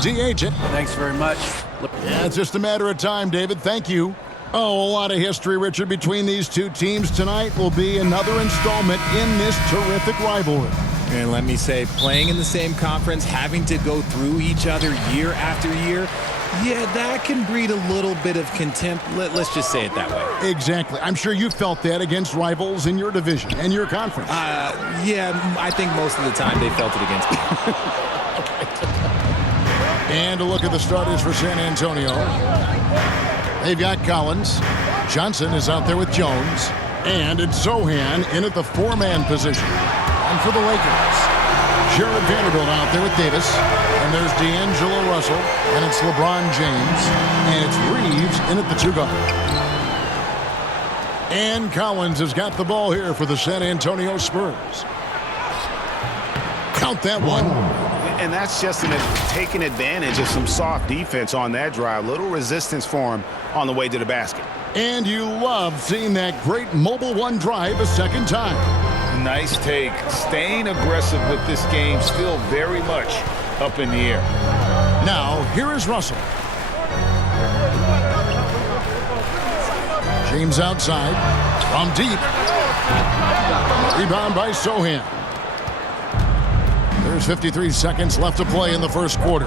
DH it. Thanks very much. Yeah, it's just a matter of time, David. Thank you. Oh, a lot of history, Richard, between these two teams tonight will be another installment in this terrific rivalry. And let me say, playing in the same conference, having to go through each other year after year, yeah, that can breed a little bit of contempt. Let's just say it that way. Exactly. I'm sure you felt that against rivals in your division and your conference. Yeah, I think most of the time they felt it against me. And a look at the starters for San Antonio. They've got Collins. Johnson is out there with Jones. And it's Sohan in at the four-man position. And for the Lakers, Jared Vanderbilt out there with Davis. And there's D'Angelo Russell. And it's LeBron James. And it's Reeves in at the two-guard. And Collins has got the ball here for the San Antonio Spurs. Count that one. And that's just taking advantage of some soft defense on that drive. Little resistance for him on the way to the basket. And you love seeing that great mobile one drive a second time. Nice take. Staying aggressive with this game, still very much up in the air. Now, here is Russell. James outside. From deep. Rebound by Sohan. There's 53 seconds left to play in the first quarter.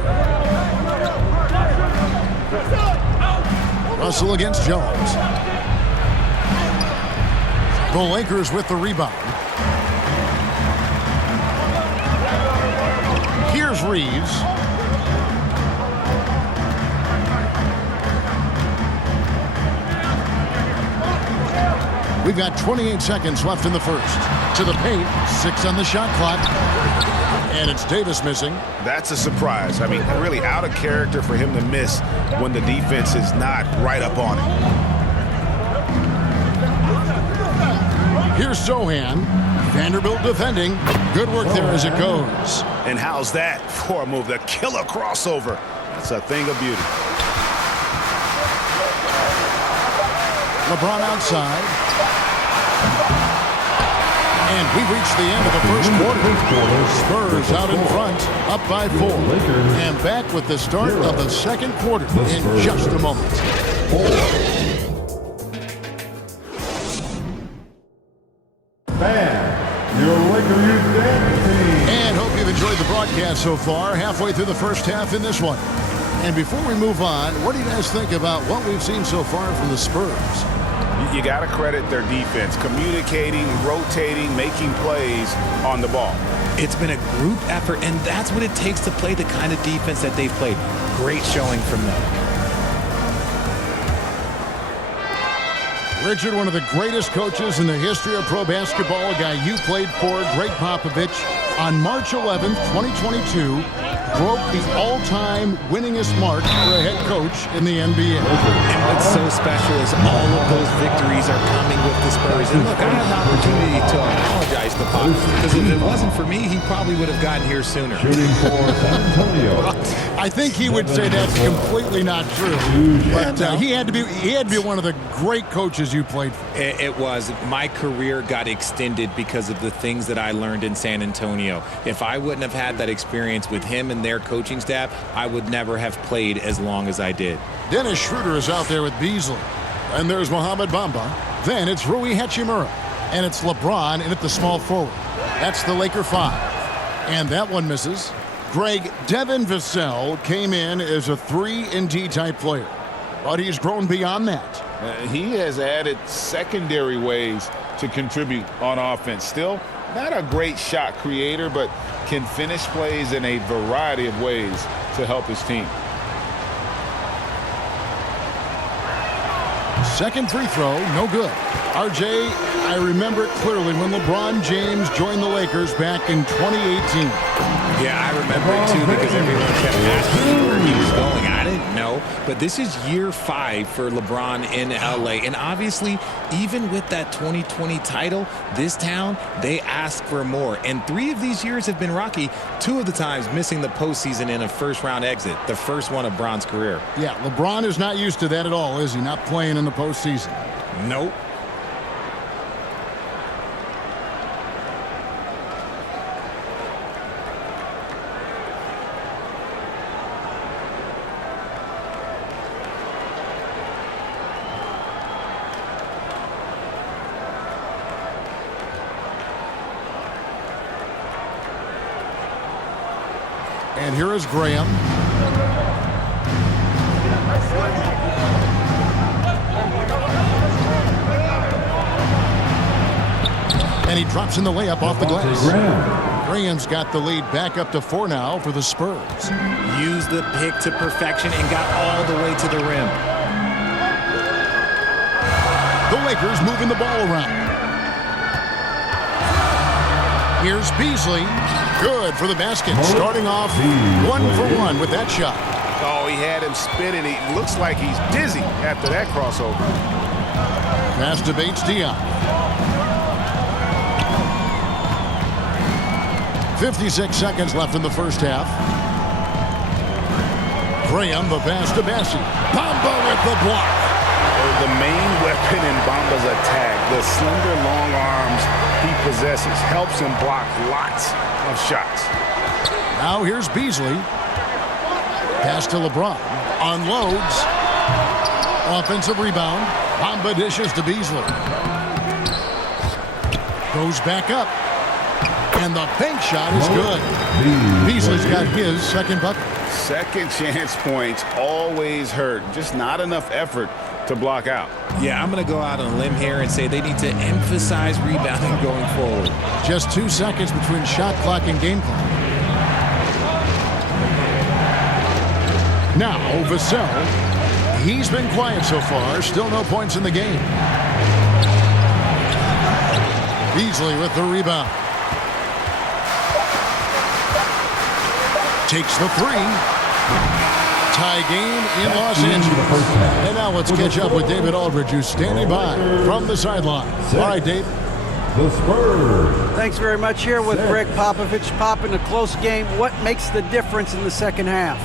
Russell against Jones. The Lakers with the rebound. Here's Reeves. We've got 28 seconds left in the first. To the paint, 6 on the shot clock. And it's Davis missing. That's a surprise. I mean, really out of character for him to miss when the defense is not right up on him. Here's Sohan. Vanderbilt defending. Good work there as it goes. And how's that for a move? The killer crossover. That's a thing of beauty. LeBron outside. And we've reached the end of the first quarter. Spurs out in front, up by 4. And back with the start of the second quarter in just a moment. And hope you've enjoyed the broadcast so far. Halfway through the first half in this one. And before we move on, what do you guys think about what we've seen so far from the Spurs? You got to credit their defense, communicating, rotating, making plays on the ball. It's been a group effort, and that's what it takes to play the kind of defense that they've played. Great showing from them. Richard, one of the greatest coaches in the history of pro basketball, a guy you played for, Greg Popovich, on March 11th, 2022, broke the all-time winningest mark for a head coach in the NBA. And what's so special is all of those victories are coming with the Spurs. And look, I had an opportunity to apologize to Pop, because if it wasn't for me, he probably would have gotten here sooner. I think he would say that's completely not true. But he had to be one of the great coaches you played for. It was. My career got extended because of the things that I learned in San Antonio. If I wouldn't have had that experience with him and their coaching staff, I would never have played as long as I did. Dennis Schroeder is out there with Beasley. And there's Mohamed Bamba. Then it's Rui Hachimura. And it's LeBron in at the small forward. That's the Laker 5. And that one misses. Greg, Devin Vassell came in as a 3-and-D type player. But he's grown beyond that. He has added secondary ways to contribute on offense. Still, not a great shot creator, but can finish plays in a variety of ways to help his team. Second free throw, no good. RJ, I remember it clearly when LeBron James joined the Lakers back in 2018. Yeah, I remember it too, because everyone kept asking me where he was going. I didn't know, but this is year 5 for LeBron in LA. And obviously, even with that 2020 title, this town, they ask for more. And 3 of these years have been rocky, 2 of the times missing the postseason in a first-round exit, the first one of Bron's career. Yeah, LeBron is not used to that at all, is he? Not playing in the postseason. Nope. And here is Graham. And he drops in the layup off the glass. Graham's got the lead back up to 4 now for the Spurs. Used the pick to perfection and got all the way to the rim. The Lakers moving the ball around. Here's Beasley. Good for the basket. Starting off 1 for 1 with that shot. Oh, he had him spinning. He looks like he's dizzy after that crossover. Pass to Bates Diop. 56 seconds left in the first half. Graham, the pass to Bessie. Bamba with the block. The main weapon in Bamba's attack, the slender, long arms he possesses, helps him block lots of shots. Now here's Beasley. Pass to LeBron. Unloads. Offensive rebound. Bamba dishes to Beasley. Goes back up. And the bank shot is good. Beasley's got his second bucket. Second chance points always hurt. Just not enough effort to block out. Yeah, I'm going to go out on a limb here and say they need to emphasize rebounding going forward. Just 2 seconds between shot clock and game clock. Now, Vassell. He's been quiet so far. Still no points in the game. Beasley with the rebound. Takes the 3. Tie game in Los Angeles. And now let's catch up with David Aldridge, who's standing by from the sideline. All right, Dave. The Spurs. Thanks very much. Here with Greg Popovich. Pop in a close game. What makes the difference in the second half?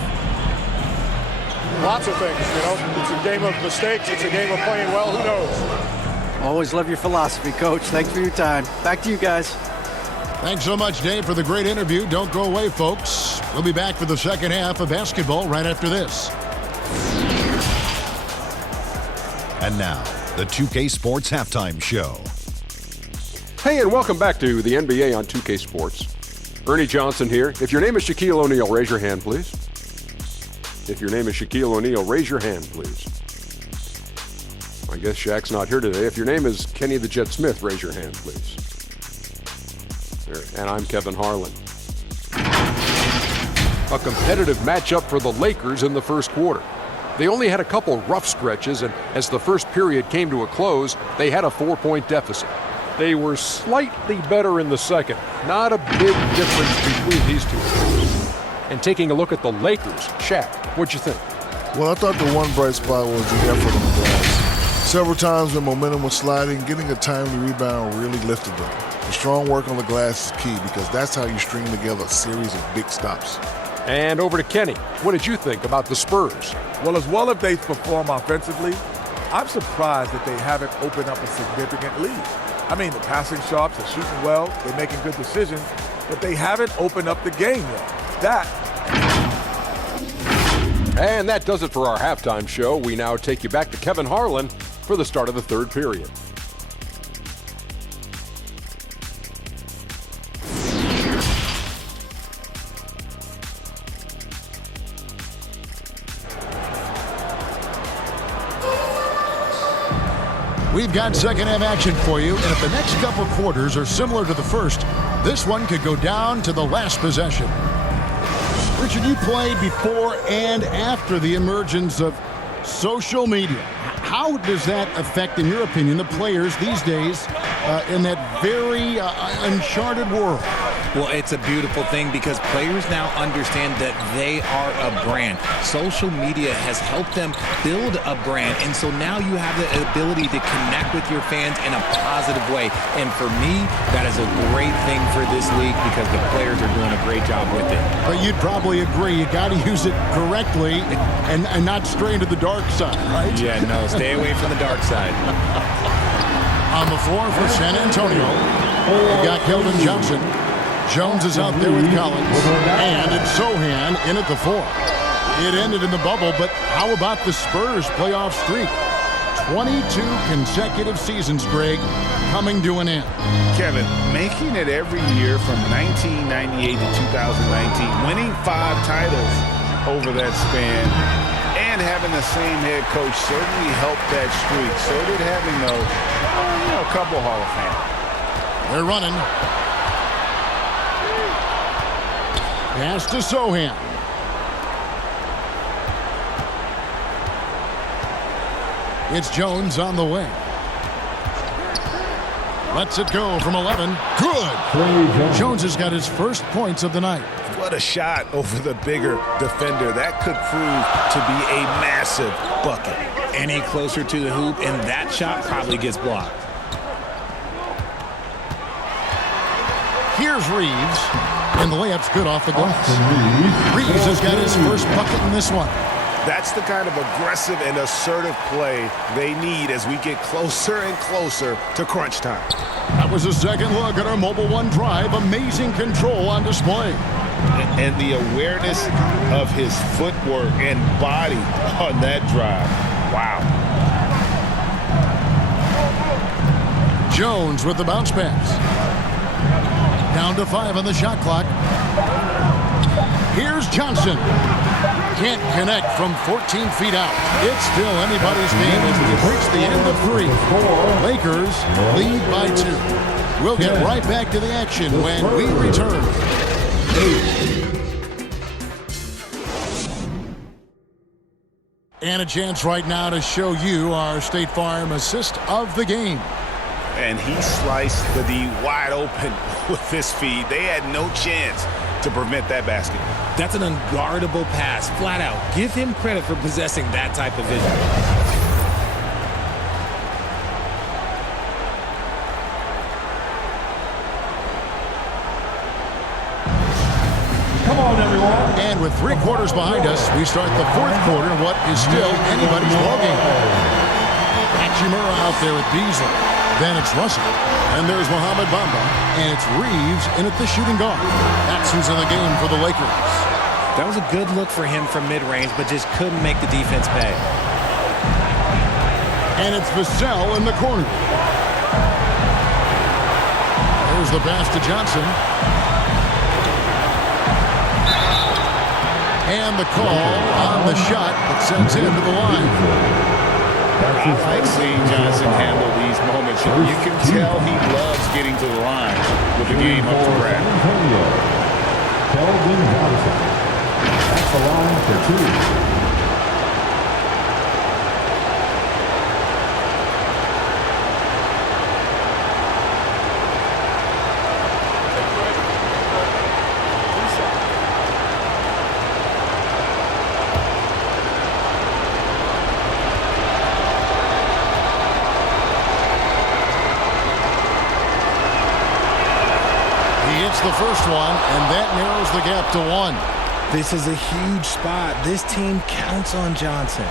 Lots of things, you know. It's a game of mistakes. It's a game of playing well. Who knows? Always love your philosophy, Coach. Thanks for your time. Back to you guys. Thanks so much, Dave, for the great interview. Don't go away, folks. We'll be back for the second half of basketball right after this. And now, the 2K Sports Halftime Show. Hey, and welcome back to the NBA on 2K Sports. Ernie Johnson here. If your name is Shaquille O'Neal, raise your hand, please. If your name is Shaquille O'Neal, raise your hand, please. I guess Shaq's not here today. If your name is Kenny the Jet Smith, raise your hand, please. There. And I'm Kevin Harlan. A competitive matchup for the Lakers in the first quarter. They only had a couple rough stretches, and as the first period came to a close, they had a 4-point deficit. They were slightly better in the second. Not a big difference between these two. And taking a look at the Lakers, Shaq, what'd you think? Well, I thought the one bright spot was the effort on the glass. Several times when momentum was sliding, getting a timely rebound really lifted them. The strong work on the glass is key because that's how you string together a series of big stops. And over to Kenny. What did you think about the Spurs? Well, as well as they perform offensively, I'm surprised that they haven't opened up a significant lead. I mean, the passing sharps are shooting well, they're making good decisions, but they haven't opened up the game yet. And that does it for our halftime show. We now take you back to Kevin Harlan for the start of the third period. We've got second half action for you, and if the next couple quarters are similar to the first, this one could go down to the last possession. Richard, you played before and after the emergence of social media. How does that affect, in your opinion, the players these days in that very uncharted world? Well, it's a beautiful thing because players now understand that they are a brand. Social media has helped them build a brand, and so now you have the ability to connect with your fans in a positive way. And for me, that is a great thing for this league because the players are doing a great job with it. But you'd probably agree you got to use it correctly and not stray into the dark side, right? Yeah, no, stay away from the dark side. On the floor for San Antonio, we got Keldon Johnson. Jones is out there with Collins, and it's Sohan in at the 4. It ended in the bubble, but how about the Spurs playoff streak? 22 consecutive seasons, Greg, coming to an end. Kevin, making it every year from 1998 to 2019, winning 5 titles over that span, and having the same head coach certainly helped that streak. So did having, though, a couple Hall of Fame. They're running. Pass to Sohan. It's Jones on the wing. Lets it go from 11. Good. Jones has got his first points of the night. What a shot over the bigger defender. That could prove to be a massive bucket. Any closer to the hoop, and that shot probably gets blocked. Here's Reeves, and the layup's good off the glass. Reeves has got his first bucket in this one. That's the kind of aggressive and assertive play they need as we get closer and closer to crunch time. That was a second look at our Mobile One drive. Amazing control on display. And the awareness of his footwork and body on that drive. Wow. Jones with the bounce pass. Down to 5 on the shot clock. Here's Johnson. Can't connect from 14 feet out. It's still anybody's game as we reach the end of 3. Lakers lead by 2. We'll get right back to the action when we return. And a chance right now to show you our State Farm assist of the game. And he sliced the D wide open with this feed. They had no chance to prevent that basket. That's an unguardable pass, flat out. Give him credit for possessing that type of vision. Come on, everyone. And with 3 quarters behind us, we start the 4th quarter in what is still anybody's ballgame. Hachimura out there with Beasley. Then it's Russell. And there's Mohamed Bamba. And it's Reeves in at the shooting guard. That's who's in the game for the Lakers. That was a good look for him from mid-range, but just couldn't make the defense pay. And it's Vassell in the corner. There's the pass to Johnson. And the call on the shot that sends him to the line. I like seeing Johnson handle these moments. You can tell he loves getting to the line with the game up for grabs. Kelvin Johnson. That's the line for 2. The first one, and that narrows the gap to 1. This is a huge spot. This team counts on Johnson.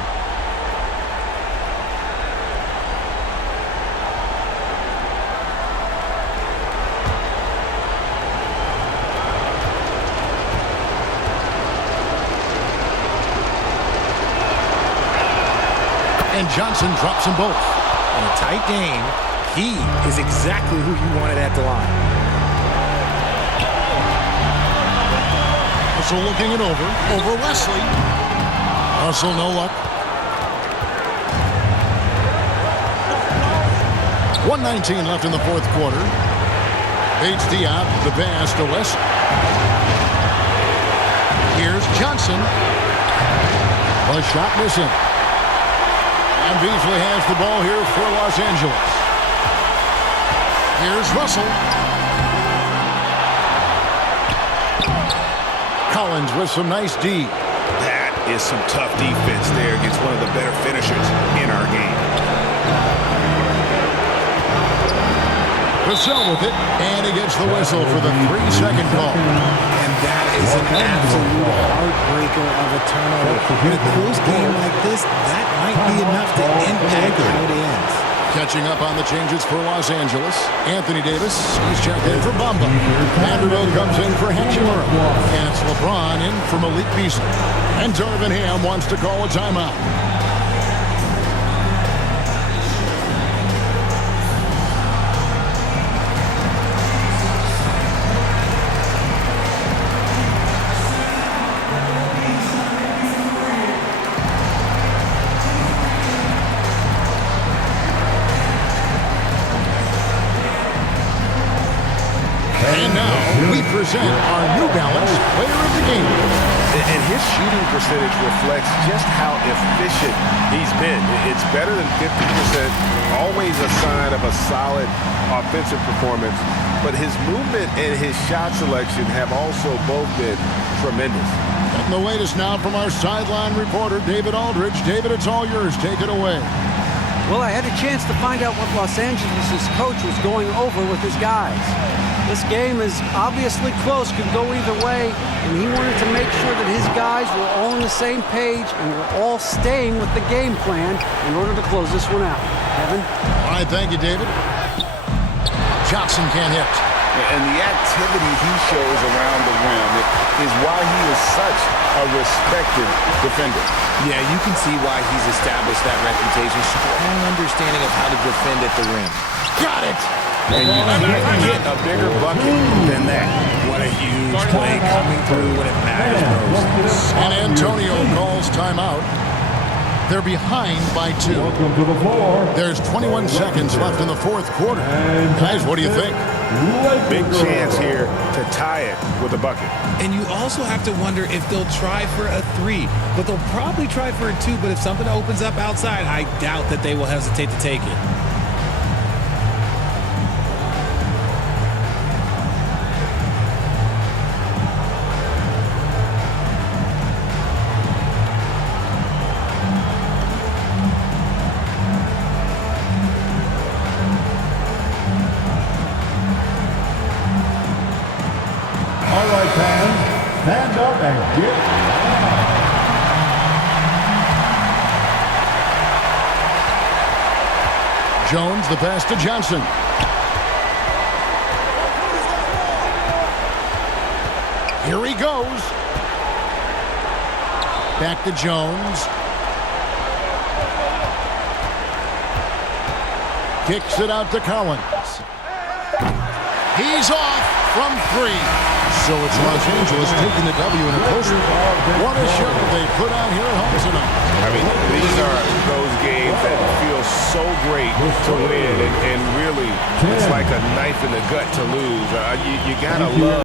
And Johnson drops them both. In a tight game, he is exactly who you wanted at the line. Russell looking it over Wesley. Russell, no luck. 1:19 left in the 4th quarter. Bates Diop, the pass to Wesley. Here's Johnson. The shot missing. And Beasley has the ball here for Los Angeles. Here's Russell. Collins with some nice D. That is some tough defense there against one of the better finishers in our game. Vassell with it, and he gets the whistle for the 3-second call. And that is an absolute heartbreaker of a turnover. In a close game like this, that might be enough to impact how it ends. Catching up on the changes for Los Angeles. Anthony Davis, he's checked in for Bamba. Vanderbilt comes in for Hachimura. And it's LeBron in for Malik Beasley. And Darvin Ham wants to call a timeout. present our New Balance Player of the Game. And his shooting percentage reflects just how efficient he's been. It's better than 50%, always a sign of a solid offensive performance. But his movement and his shot selection have also both been tremendous. And the latest now from our sideline reporter, David Aldridge. David, it's all yours. Take it away. Well, I had a chance to find out what Los Angeles' coach was going over with his guys. This game is obviously close, could go either way, and he wanted to make sure that his guys were all on the same page and were all staying with the game plan in order to close this one out. Kevin? All right, thank you, David. Johnson can't hit. And the activity he shows around the rim is why he is such a respected defender. Yeah, you can see why he's established that reputation. Strong understanding of how to defend at the rim. Got it! And you can't get a bigger bucket than that. What a huge play coming through when it matters most. And Antonio calls timeout. They're behind by 2. Welcome to the floor. There's 21 seconds left in the fourth quarter. Guys, what do you think? Big chance here to tie it with a bucket. And you also have to wonder if they'll try for a 3. But they'll probably try for a 2. But if something opens up outside, I doubt that they will hesitate to take it. All right, fans, stand up and get Jones, the pass to Johnson. Here he goes. Back to Jones. Kicks it out to Collins. He's off from 3. So it's Los Angeles taking the W in a closer. What a show they put on here at home tonight. I mean, these are those games that feel so great to win, and really, it's like a knife in the gut to lose. You gotta love